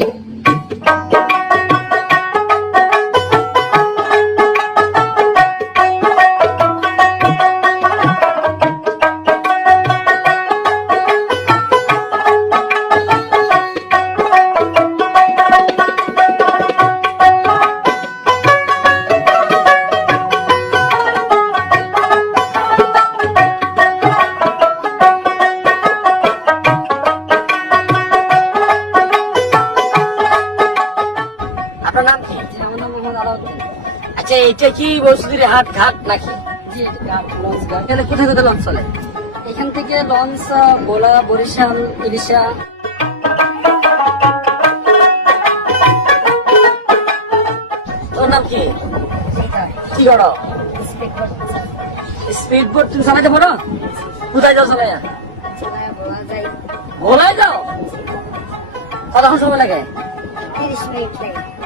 Okay. আচ্ছা এটা কি বসুদের হাট ঘাট নাকি? জি লঞ্চ ঘাট। এখানে কোথায় কোথায় লঞ্চ চলে? এখান থেকে লঞ্চ ভোলা বরিশাল ইলিশা। তোর নাম কি? কি করো? স্পিড বোট তুমি চালাতে পারো? কোথায় যাও চালাই গোলায় যাও? কতক্ষণ সময় লাগে? তিরিশ মিনিট লাগে।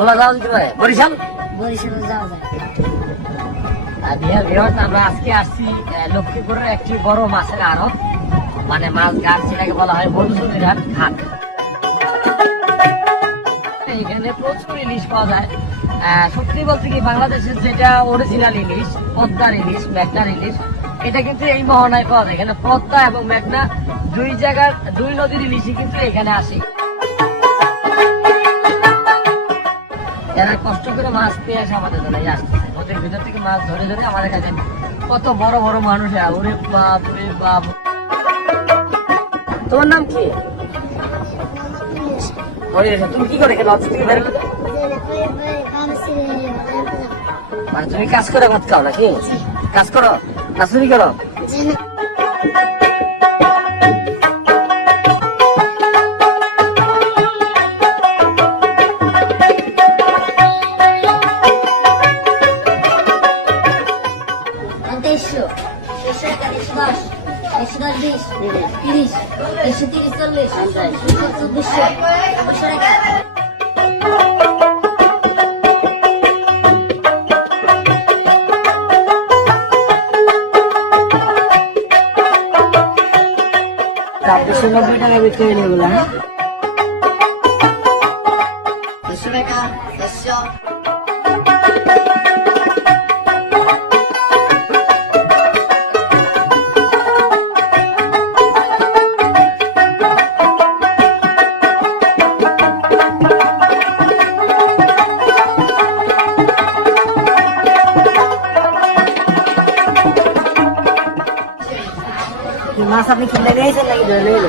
গোলা যাওয়া যেতে পারে। বরিশাল? বরিশালে যাওয়া যায়। আর বিহার বিহার আমরা আজকে আসছি আহ, লক্ষ্মীপুরের একটি বড় মাছের আড়ত। মানে মাছ ঘাট সেটাকে বলা হয় ঘাট ঘাট। এখানে প্রচুর ইলিশ পাওয়া যায়। সত্যি বলতে কি বাংলাদেশের যেটা অরিজিনাল ইলিশ পদ্মার ইলিশ মেঘনার ইলিশ এটা কিন্তু এই মোহনায় পাওয়া যায়। এখানে পদ্মা এবং মেঘনা দুই জায়গার দুই নদীর ইলিশই কিন্তু এখানে আসে। এরা কষ্ট করে মাছ পেয়ে আসে আমাদের জন্য নদীর ভিতর থেকে মাছ ধরে ধরে আমাদের কাছে কত বড় বড় মানুষ। ওরে বাপ ওরে বাপ। তোমার নাম কি? তুমি কি করে হলে? মানে তুমি কাজ করে ভাত খাও নাকি? কাজ করো? চুরি করো? তেইশশো তেইশশো একশো দশ একশো দশ বিশ তিরিশ একশো তিরিশ চল্লিশ চব্বিশশো চব্বিশশো টাকা ছাব্বিশশো নব্বই টাকা বিক্রি হয়ে? গেল হ্যাঁ মাছ আপনি কিনে নিয়েছেন নাকি ধরে নিয়ে